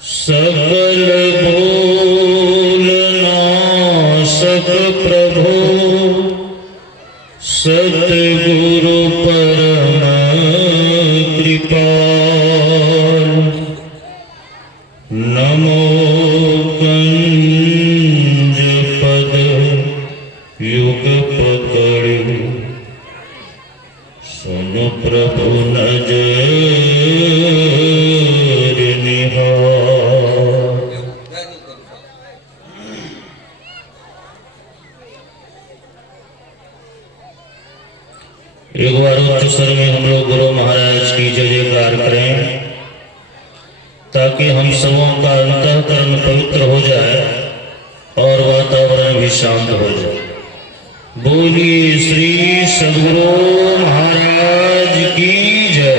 सकल भूलनाशक प्रभु सतगुरु परम कृपाल। नमो कंज पद युग पकड़ सुन प्रभु नजर निहार। एक बार उच्च स्वर में हम लोग गुरु महाराज की जय जयकार करें ताकि हम सबों का अंतःकरण पवित्र हो जाए और वातावरण भी शांत हो जाए। बोलिए श्री सद्गुरु महाराज की जय।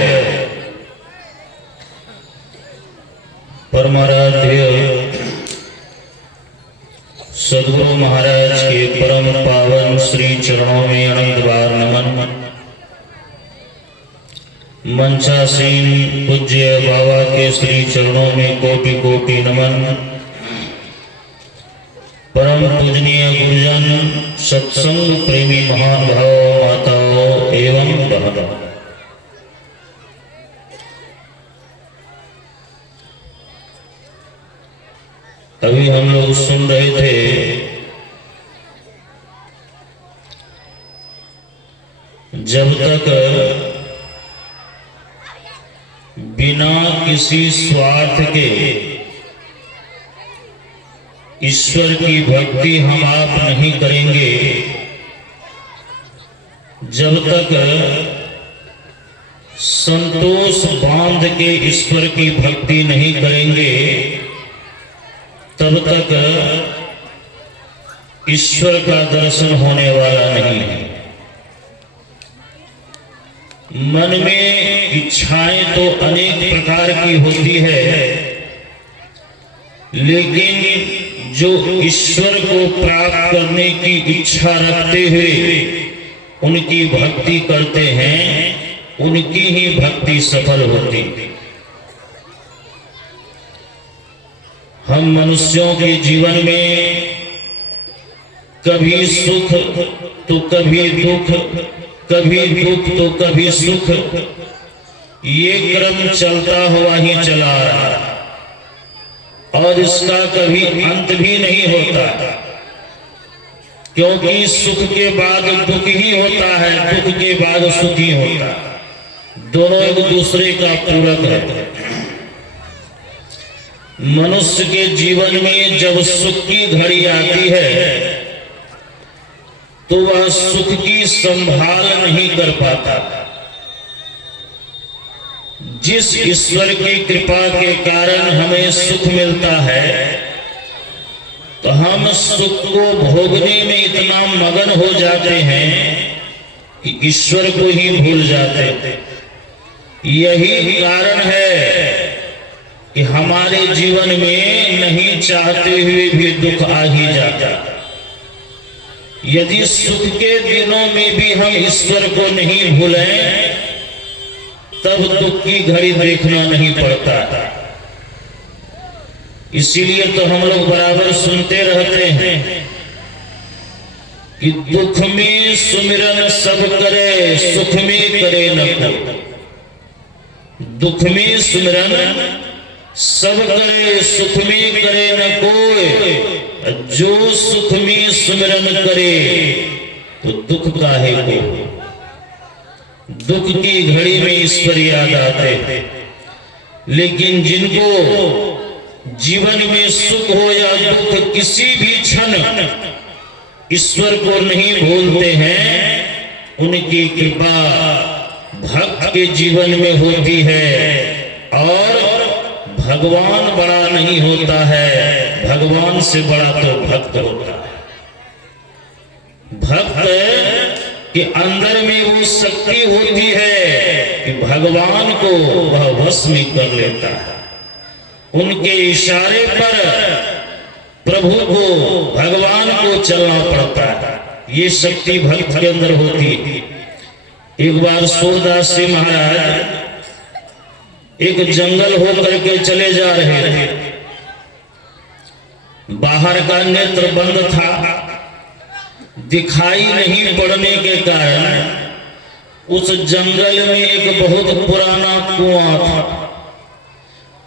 परमाराध्य सद्गुरु महाराज के परम पावन श्री चरणों में अनंत बार नमन। मंचासीन पूज्य बाबा के श्री चरणों में कोटि कोटि नमन। परम पूजनीय गुरुजन सत्संग प्रेमी महानुभाव माताओं एवं बहनों, अभी हम लोग सुन रहे थे जब तक बिना किसी स्वार्थ के ईश्वर की भक्ति हम आप नहीं करेंगे, जब तक संतोष बांध के ईश्वर की भक्ति नहीं करेंगे, तब तक ईश्वर का दर्शन होने वाला नहीं है। मन में इच्छाएं तो अनेक प्रकार की होती है, लेकिन जो ईश्वर को प्राप्त करने की इच्छा रखते हुए उनकी भक्ति करते हैं, उनकी ही भक्ति सफल होती। हम मनुष्यों के जीवन में कभी सुख तो कभी दुख, कभी दुख तो कभी सुख, ये क्रम चलता हुआ ही चला रहा और इसका कभी अंत भी नहीं होता, क्योंकि सुख के बाद दुख ही होता है, दुख के बाद सुख ही होता है। दोनों एक दूसरे का पूरक है। मनुष्य के जीवन में जब सुख की घड़ी आती है तो वह सुख की संभाल नहीं कर पाता। जिस ईश्वर की कृपा के कारण हमें सुख मिलता है, तो हम सुख को भोगने में इतना मगन हो जाते हैं कि ईश्वर को ही भूल जाते हैं। यही कारण है कि हमारे जीवन में नहीं चाहते हुए भी दुख आ ही जाता। यदि सुख के दिनों में भी हम ईश्वर को नहीं भूलें, तब दुख की घड़ी देखना नहीं पड़ता। इसीलिए तो हम लोग बराबर सुनते रहते हैं कि दुख में सुमिरन सब करे, सुख में करे न कोई। दुख में सुमिरन सब करे, सुख में करे न कोई। जो सुख में सुमिरन करे तो दुख काहे को। दुख की घड़ी में ईश्वर याद आते, लेकिन जिनको जीवन में सुख हो या दुख, किसी भी क्षण ईश्वर को नहीं भूलते हैं, उनकी कृपा भक्त के जीवन में होती है। और भगवान बड़ा नहीं होता है, भगवान से बड़ा तो भक्त होता है। भक्त के अंदर में वो शक्ति होती है कि भगवान को वह वश में कर लेता है। उनके इशारे पर प्रभु को, भगवान को चलना पड़ता है। ये शक्ति भक्त के अंदर होती है। एक बार सूरदास जी महाराज एक जंगल होकर के चले जा रहे थे। बाहर का नेत्र बंद था, दिखाई नहीं पड़ने के कारण उस जंगल में एक बहुत पुराना कुआं था।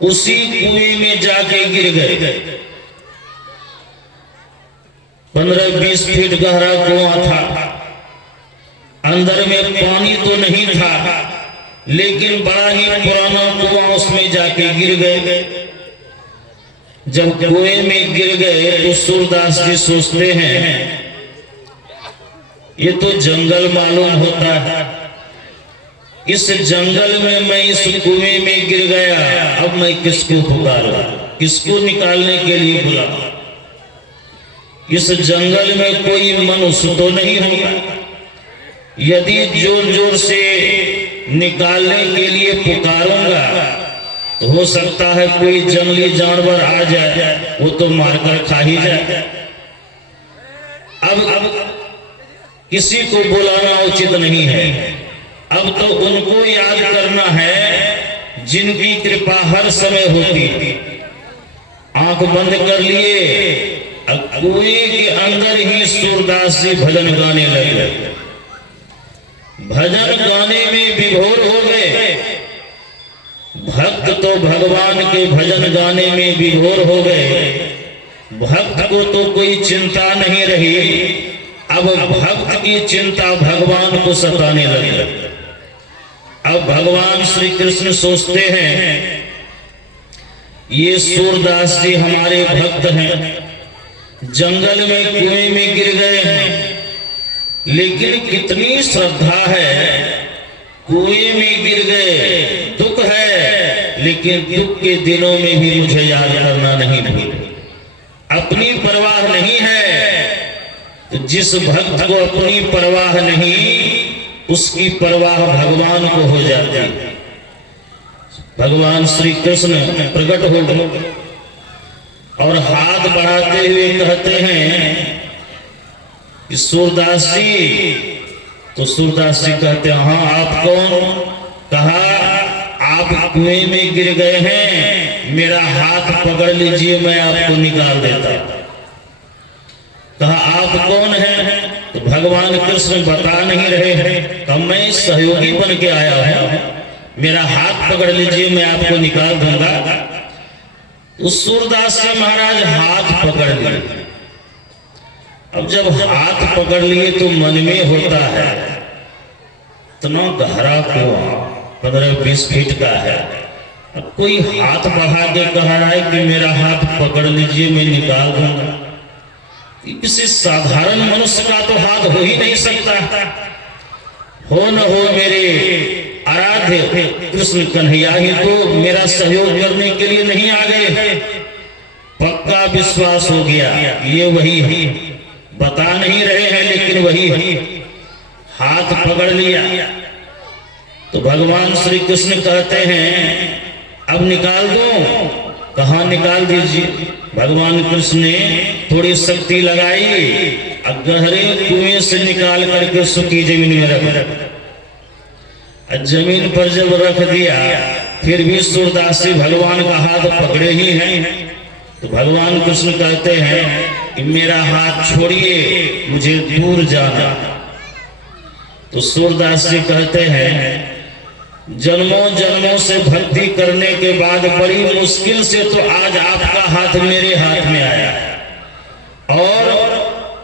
उसी कुएं में जाके गिर गए। 15-20 फीट गहरा कुआं था। अंदर में पानी तो नहीं था, लेकिन बड़ा ही पुराना कुआं, उसमें जाके गिर गए। जब कुएं में गिर गए तो सूरदास जी सोचते हैं ये तो जंगल मालूम होता है, इस जंगल में मैं इस कुएं में गिर गया, अब मैं किसको पुकारूं, किसको निकालने के लिए बुलाऊं? इस जंगल में कोई मनुष्य तो नहीं होगा। यदि जोर जोर से निकालने के लिए पुकारूंगा तो हो सकता है कोई जंगली जानवर आ जाए, वो तो मारकर खा ही जाए। अब किसी को बुलाना उचित नहीं है। अब तो उनको याद करना है जिनकी कृपा हर समय होती। आंख बंद कर लिए, कुएं के अंदर ही सूरदास जी भजन गाने लगे। भजन गाने में विभोर हो गए। भक्त तो भगवान के भजन गाने में विभोर हो गए। भक्त को तो कोई चिंता नहीं रही। अब भक्त की चिंता भगवान को सताने लगी। अब भगवान श्री कृष्ण सोचते हैं ये सूरदास जी हमारे भक्त हैं, जंगल में कुएं में गिर गए हैं, लेकिन कितनी श्रद्धा है, कुएं में गिर गए, दुख है, लेकिन दुख के दिनों में भी मुझे याद करना नहीं भूले। अपनी परवाह नहीं है, तो जिस भक्त को अपनी परवाह नहीं, उसकी परवाह भगवान को हो जाती है। भगवान श्री कृष्ण प्रकट हो गए और हाथ बढ़ाते हुए कहते हैं कि सूरदास जी, तो सूरदास जी कहते हैं हाँ आप कौन? कहा आप कुएं में गिर गए हैं, मेरा हाथ पकड़ लीजिए, मैं आपको निकाल देता। कहा आप कौन हैं? तो भगवान कृष्ण बता नहीं रहे हैं। कहा मैं सहयोगी बन के आया हूं, मेरा हाथ पकड़ लीजिए, मैं आपको निकाल दूंगा। उस सूरदास जी महाराज हाथ पकड़ लिए। अब जब हाथ पकड़ लिए तो मन में होता है इतना गहरा कुआं 15-20 फीट का है। अब कोई हाथ बढ़ा के कह रहा है कि मेरा हाथ पकड़ लीजिए, मैं निकाल दूंगा। किसी साधारण मनुष्य का तो हाथ हो ही नहीं सकता। हो न हो मेरे आराध्य कृष्ण कन्हैया ही तो मेरा सहयोग करने के लिए नहीं आ गए। पक्का विश्वास हो गया ये वही है, बता नहीं रहे हैं लेकिन वही है। हाथ पकड़ लिया तो भगवान श्री कृष्ण कहते हैं अब निकाल दो। कहाँ निकाल दीजिए? भगवान कृष्ण ने थोड़ी शक्ति लगाई, गहरे कुएं से निकाल करके सूखी जमीन में रख। जमीन पर जब रख दिया फिर भी सूरदास जी भगवान का हाथ पकड़े ही हैं। तो भगवान कृष्ण कहते हैं कि मेरा हाथ छोड़िए, मुझे दूर जाना। तो सूरदास जी कहते हैं जन्मों जन्मों से भक्ति करने के बाद बड़ी मुश्किल से तो आज आपका हाथ मेरे हाथ में आया और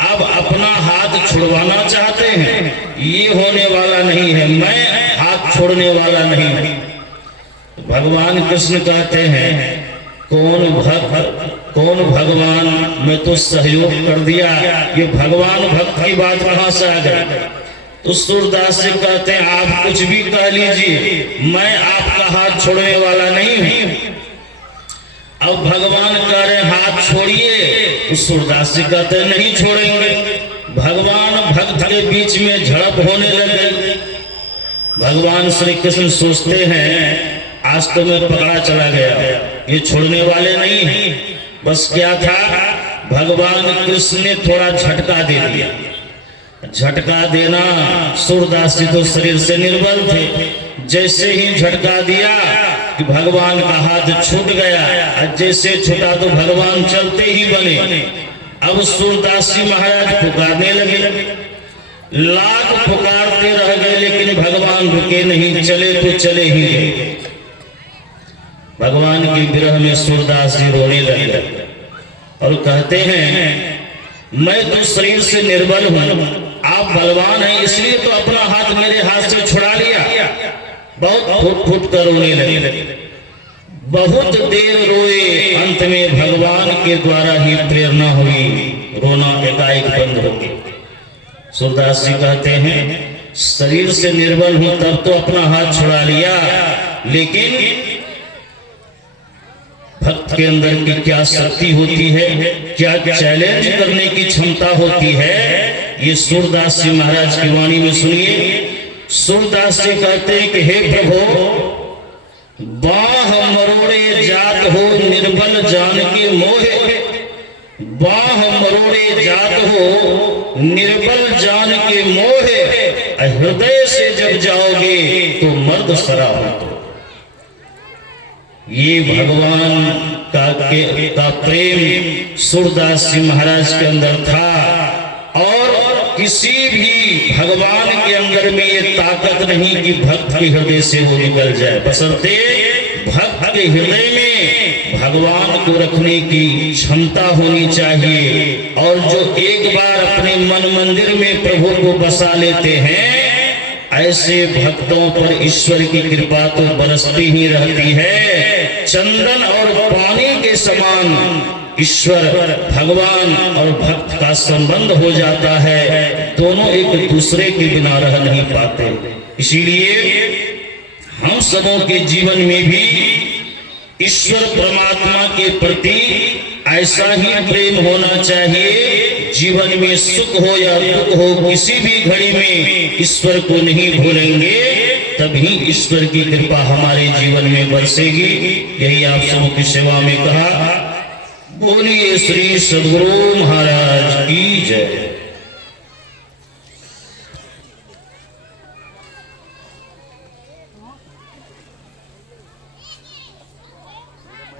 अब अपना हाथ छुड़वाना चाहते हैं, ये होने वाला नहीं है, मैं हाथ छोड़ने वाला नहीं हूं। भगवान कृष्ण कहते हैं कौन भगवान, मैं तो सहयोग कर दिया, ये भगवान भक्त की बात कहां से आ गई? तो सूरदास जी कहते हैं आप कुछ भी कह लीजिए, मैं आपका हाथ छोड़ने वाला नहीं हूं। अब भगवान कह रहे हाथ छोड़िए, तो सूरदास जी कहते हैं नहीं छोड़ेंगे। भगवान भक्त के बीच में झड़प होने लग गई। भगवान श्री कृष्ण सोचते हैं आज तो मैं पकड़ा चला गया, ये छोड़ने वाले नहीं है। बस क्या था, भगवान कृष्ण ने थोड़ा झटका दे दिया। झटका देना, सूरदास जी तो शरीर से निर्बल थे, जैसे ही झटका दिया कि भगवान का हाथ छूट गया, जैसे छूटा तो भगवान चलते ही बने। अब सूरदास जी महाराज पुकारने लगे, लाख पुकारते रह गए लेकिन भगवान रुके नहीं, चले तो चले ही गए। भगवान के विरह में सूरदास जी रोने लगे और कहते हैं मैं तो शरीर से निर्बल हूं, आप बलवान हैं, इसलिए तो अपना हाथ मेरे हाथ से छुड़ा लिया। बहुत फुट फुट कर रोने लगे, बहुत देर रोए, अंत में भगवान के द्वारा ही प्रेरणा हुई, रोना एकाएक बंद हो गया। सूरदास जी कहते हैं शरीर से निर्बल हूं तब तो अपना हाथ छुड़ा लिया, लेकिन भक्त के अंदर की क्या शक्ति होती है, क्या चैलेंज करने की क्षमता होती है, ये सूरदास जी महाराज की वाणी में सुनिए। सूरदास जी कहते हैं कि हे प्रभु, बाह मरोड़े जात हो निर्बल जान के मोहे, बाह मरोड़े जात हो निर्बल जान के मोहे, हृदय से जब जाओगे तो मर्द सरा हो। ये भगवान का प्रेम सूरदास जी महाराज के अंदर था, और किसी भी भगवान के अंदर में ये ताकत नहीं कि भक्त के हृदय से वो निकल जाए, बशर्ते भक्त के हृदय में भगवान को रखने की क्षमता होनी चाहिए। और जो एक बार अपने मन मंदिर में प्रभु को बसा लेते हैं, ऐसे भक्तों पर ईश्वर की कृपा तो बरसती ही रहती है। चंदन और पानी के समान ईश्वर भगवान और भक्त का संबंध हो जाता है, दोनों एक दूसरे के बिना रह नहीं पाते। इसीलिए हम सबों के जीवन में भी ईश्वर परमात्मा के प्रति ऐसा ही प्रेम होना चाहिए। जीवन में सुख हो या दुख हो, किसी भी घड़ी में ईश्वर को नहीं भूलेंगे, तभी ईश्वर की कृपा हमारे जीवन में बरसेगी। यही आप सबों की सेवा में कहा। बोलिए श्री सद्गुरु महाराज की जय।